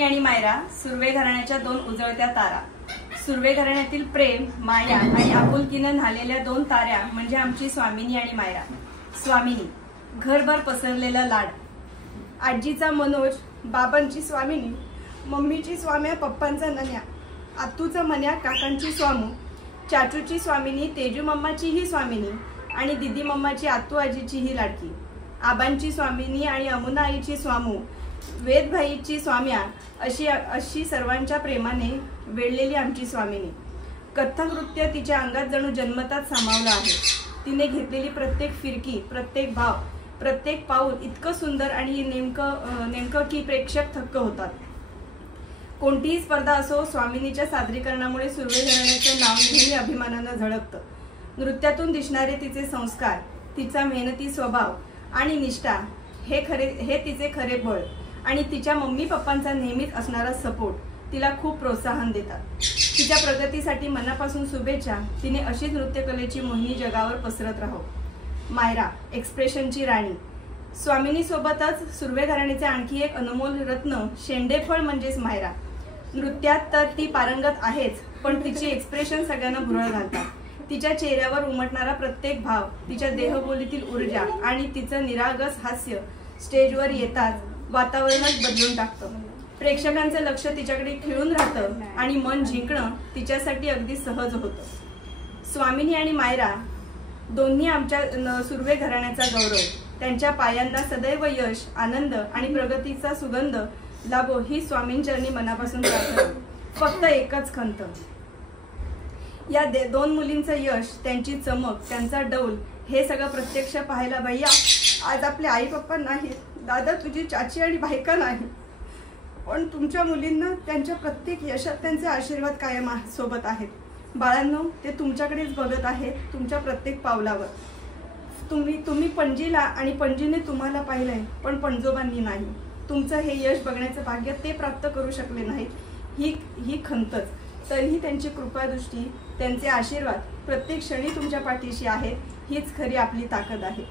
आणि मायरा सुर्वे घराण्याच्या दोन उजळत्या तारा। सुर्वे घराण्यातील प्रेम, माया आणि आपुलकीनं न्हालेल्या दोन ताऱ्या म्हणजे आमची स्वामिनी आणि मायरा। स्वामिनी घरभर पसरलेला लाड, आजीचा मनोज, बाबांची स्वामिनी, मम्मीची स्वाम्या, पप्पांचा नन्या, आत्तूचा मन्या, काकांची स्वामू, चाचूची स्वामिनी, तेजू मम्माचीही स्वामिनी आणि दीदी मम्माची आत्तू आजीचीही लाडकी, आबांची स्वामिनी आणि अमुना आईची स्वामू, वेदभाईची स्वाम्या, अशी सर्वांच्या प्रेमाने वेढलेली आमची स्वामिनी। कथ्थक नृत्य तिच्या अंगात जणू जन्मताच सामावलं आहे। तिने घेतलेली प्रत्येक फिरकी, प्रत्येक भाव, प्रत्येक पाऊल इतकं सुंदर आणि नेमकं की प्रेक्षक थक्क होतात। कोणतीही स्पर्धा असो, स्वामिनीच्या सादरीकरणामुळे सुर्वे घराण्याचं नाव नेहमी अभिमानानं झळकतं। नृत्यातून दिसणारे तिचे संस्कार, तिचा मेहनती स्वभाव आणि निष्ठा हे तिचे खरे बळ आणि तिच्या मम्मी पप्पांचा नेहमीच असणारा सपोर्ट तिला खूप प्रोत्साहन देतात। तिच्या प्रगतीसाठी मनापासून शुभेच्छा। तिने अशीच नृत्यकलेची मोहिनी जगावर पसरत राहो। मायरा एक्सप्रेशनची राणी। स्वामिनी सोबतच सुर्वे घराण्याचे आणखी एक अनमोल रत्न शेंडेफळ म्हणजेच मायरा। नृत्यात तर ती पारंगत आहेच, पण तिची एक्सप्रेशन सगळ्यांना भुरळ घालतात। तिच्या चेहऱ्यावर उमटणारा प्रत्येक भाव, तिच्या देहबोलीतील ऊर्जा आणि तिचं निरागस हास्य स्टेजवर येताच वातावरणच बदलून टाकतं। प्रेक्षकांचं लक्ष तिच्याकडे खिळून राहतं आणि मन जिंकणं तिच्यासाठी अगदी सहज होतं। स्वामिनी आणि मायरा दोन्ही आमच्या सुर्वे घराण्याचा गौरव। त्यांच्या पायांना सदैव यश, आनंद आणि प्रगतीचा सुगंध लाभो ही स्वामींचरणी मनापासून प्रार्थना। फक्त एकच खंत, या दोन मुलींचं यश, त्यांची चमक, त्यांचा डौल हे सगळं प्रत्यक्ष पाहायला भैया आज आपले आई पप्पा नाही, दादा तुझी चाची आणि बायका नाही, पण तुमच्या मुलींना त्यांच्या प्रत्येक यशात त्यांचे आशीर्वाद कायम सोबत आहेत। बाळांनो, ते तुमच्याकडेच बघत आहेत, तुमच्या प्रत्येक पावलावर। तुम्ही पणजीला आणि पणजीने तुम्हाला पाहिलंय, पण पणजोबांनी नाही। तुमचं हे यश बघण्याचं भाग्य ते प्राप्त करू शकले नाहीत ही खंतच। तरीही त्यांची कृपादृष्टी, त्यांचे आशीर्वाद प्रत्येक क्षणी तुमच्या पाठीशी आहेत, हीच खरी आपली ताकद आहे।